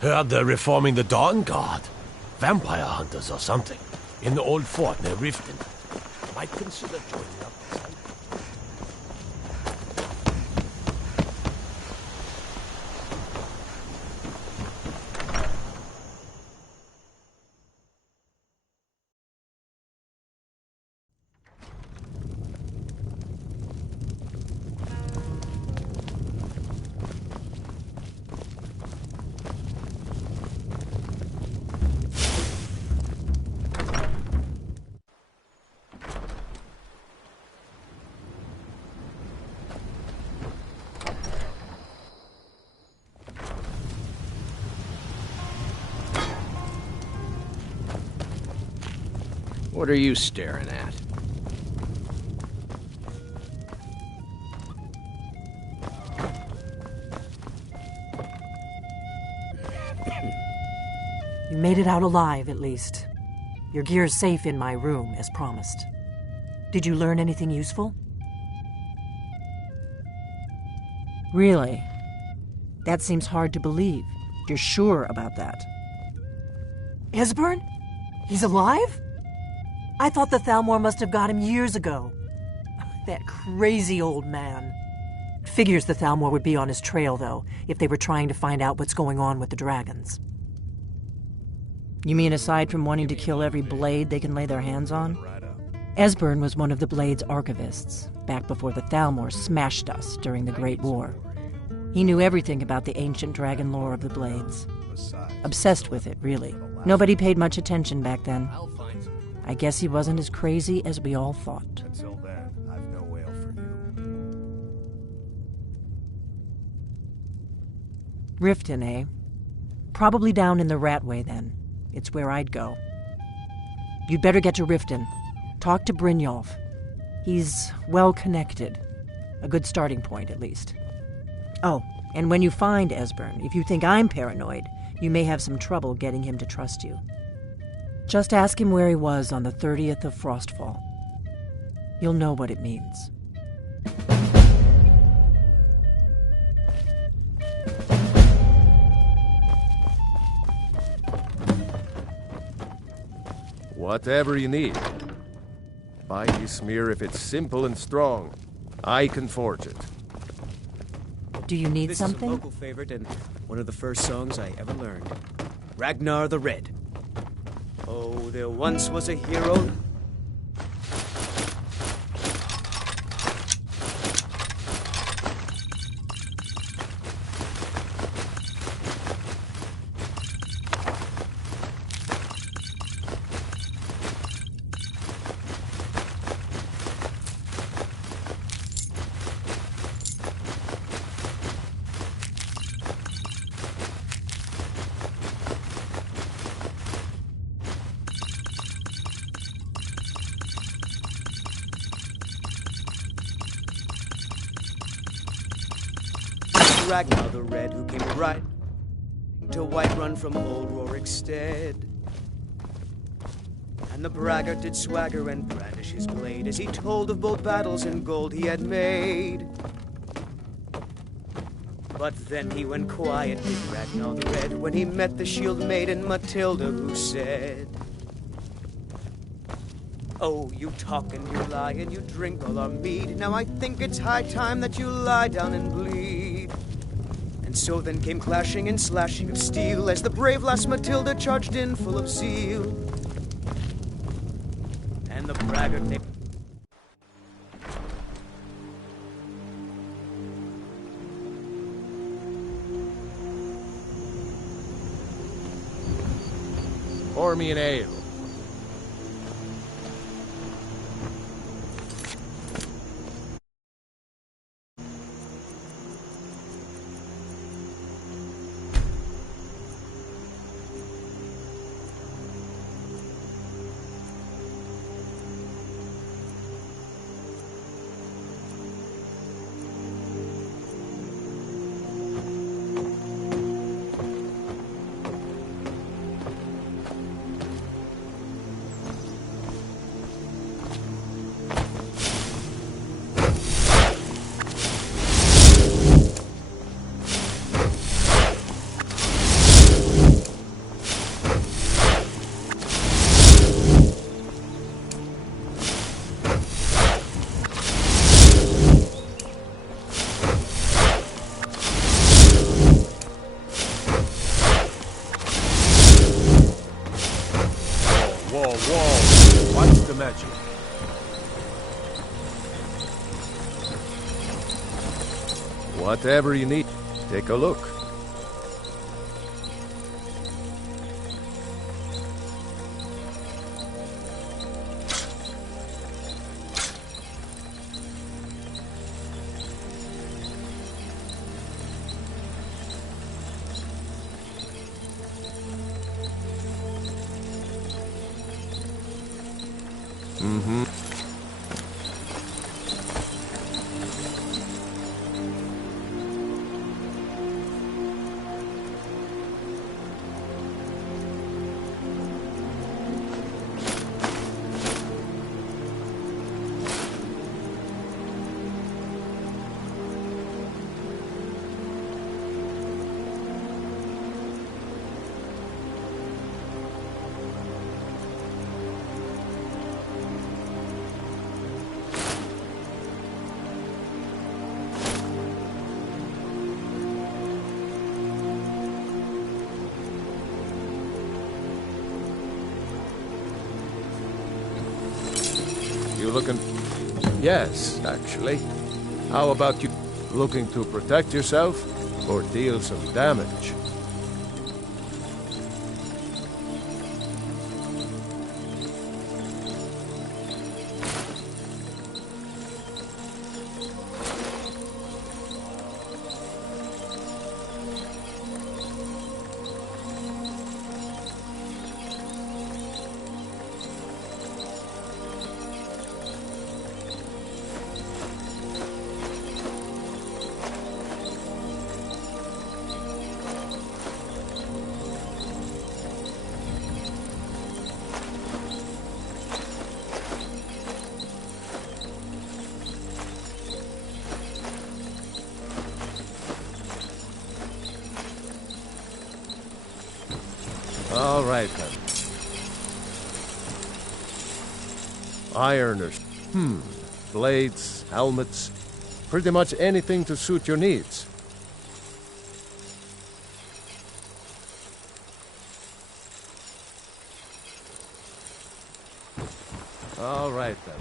Heard they're reforming the Dawn Guard. Vampire hunters or something. In the old fort near Riften. Might consider joining up. What are you staring at? You made it out alive, at least. Your gear's safe in my room, as promised. Did you learn anything useful? Really? That seems hard to believe. You're sure about that? Esbern? He's alive? I thought the Thalmor must have got him years ago. That crazy old man. Figures the Thalmor would be on his trail, though, if they were trying to find out what's going on with the dragons. You mean aside from wanting to kill every blade they can lay their hands on? Esbern was one of the Blade's archivists, back before the Thalmor smashed us during the Great War. He knew everything about the ancient dragon lore of the Blades. Obsessed with it, really. Nobody paid much attention back then. I guess he wasn't as crazy as we all thought. Until then, I've no wail for you. Riften, eh? Probably down in the Ratway, then. It's where I'd go. You'd better get to Riften. Talk to Brynjolf. He's well-connected. A good starting point, at least. Oh, and when you find Esbern, if you think I'm paranoid, you may have some trouble getting him to trust you. Just ask him where he was on the 30th of Frostfall. You'll know what it means. Whatever you need. Buy me smear if it's simple and strong. I can forge it. Do you need something? This is a local favorite and one of the first songs I ever learned. Ragnar the Red. Oh, there once was a hero. Ragnar the Red, who came right to Whiterun from old Rorikstead. And the braggart did swagger and brandish his blade as he told of bold battles and gold he had made. But then he went quiet, did Ragnar the Red, when he met the shield maiden Matilda, who said, "Oh, you talk and you lie and you drink all our mead. Now I think it's high time that you lie down and bleed." And so then came clashing and slashing of steel as the brave lass Matilda charged in full of zeal. And the braggart named Pour me an ale. magic. Whatever you need, take a look. You looking... Yes, actually. How about you looking to protect yourself or deal some damage? All right, then. Ironers. Blades, helmets, pretty much anything to suit your needs. All right, then.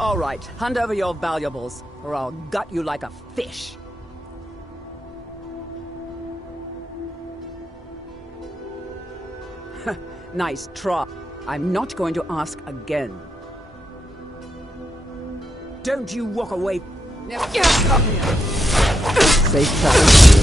All right, hand over your valuables, or I'll gut you like a fish. Nice try. I'm not going to ask again. Don't you walk away. Come here. Safe travel.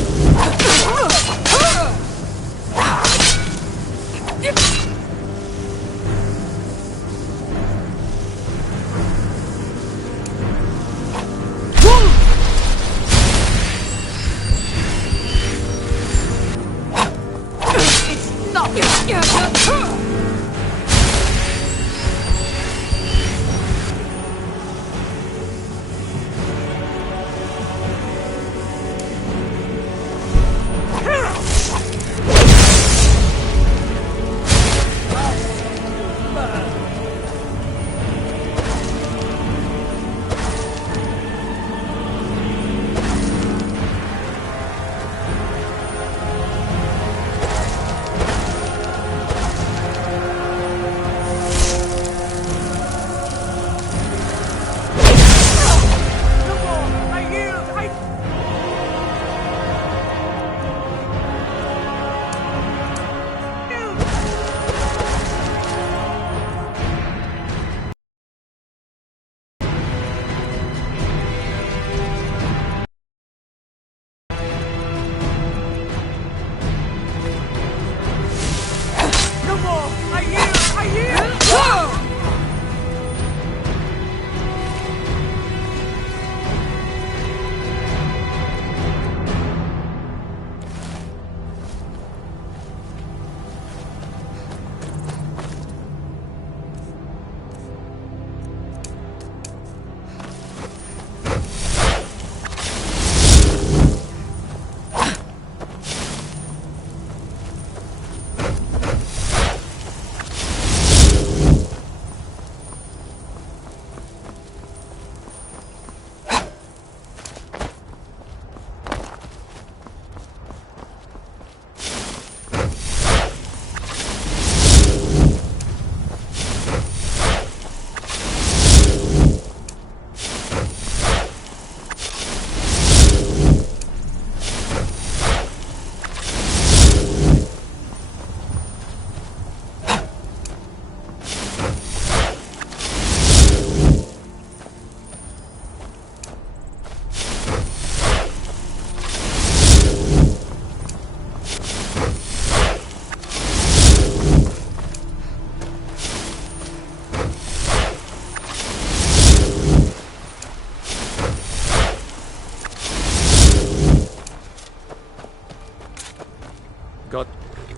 got...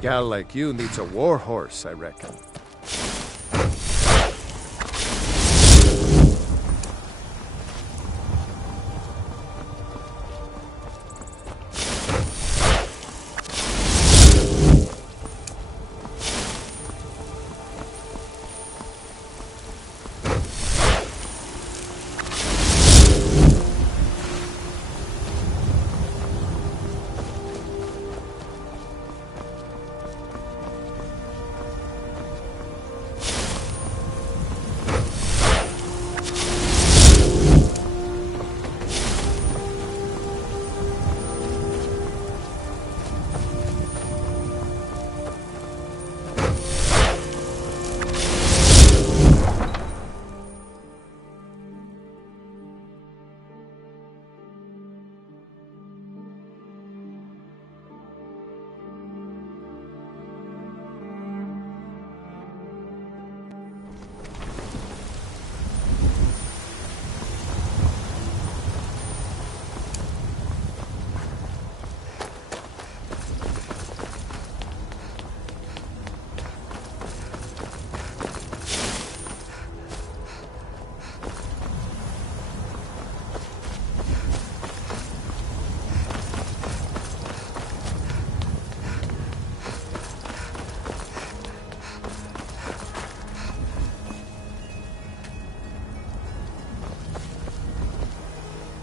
Gal like you needs a war horse, I reckon.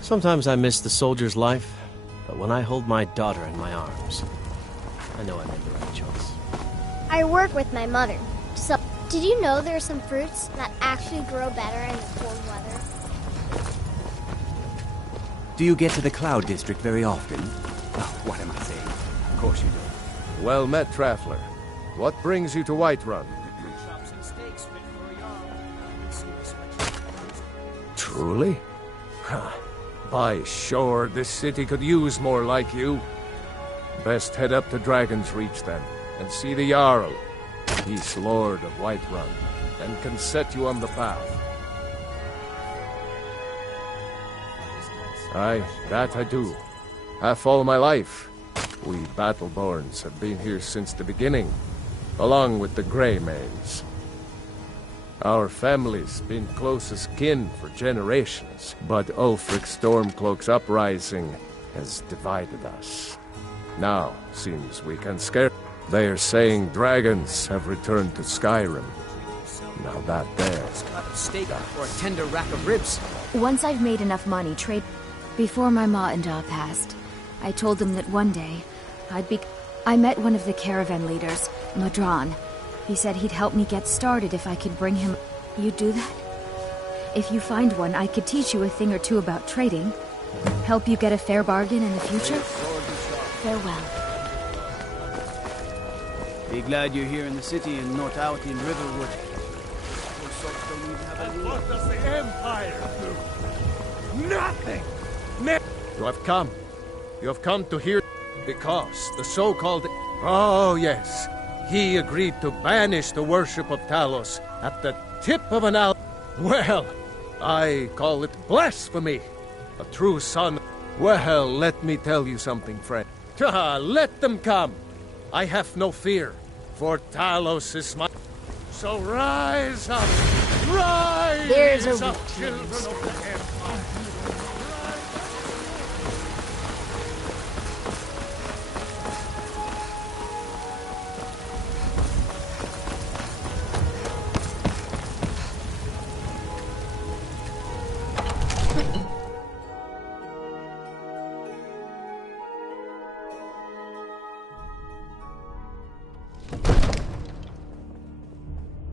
Sometimes I miss the soldier's life, but when I hold my daughter in my arms, I know I made the right choice. I work with my mother. So, did you know there are some fruits that actually grow better in the cold weather? Do you get to the Cloud District very often? Oh, what am I saying? Of course you do. Well met, Traveler. What brings you to Whiterun? Truly? Huh. By sure, this city could use more like you. Best head up to Dragon's Reach then, and see the Jarl. He's Lord of Whiterun, and can set you on the path. Aye, that I do. Half all my life. We Battleborns have been here since the beginning, along with the Greymanes. Our family's been close as kin for generations, but Ulfric's Stormcloak's uprising has divided us. Now, seems we can scare... They are saying dragons have returned to Skyrim. Now that there's Cut of steak or a tender rack of ribs. Once I've made enough money, trade... Before my ma-and-da passed, I told them that one day, I met one of the caravan leaders, Madran. He said he'd help me get started if I could bring him... You'd do that? If you find one, I could teach you a thing or two about trading. Help you get a fair bargain in the future? Farewell. Be glad you're here in the city and not out in Riverwood. And what does the Empire do? Nothing! You have come. You have come to hear... Because the so-called... Oh, yes. He agreed to banish the worship of Talos at the tip of an Well, I call it blasphemy. A true son... Well, let me tell you something, friend. Let them come. I have no fear, for Talos is my... So rise up! Rise up, children of the Empire!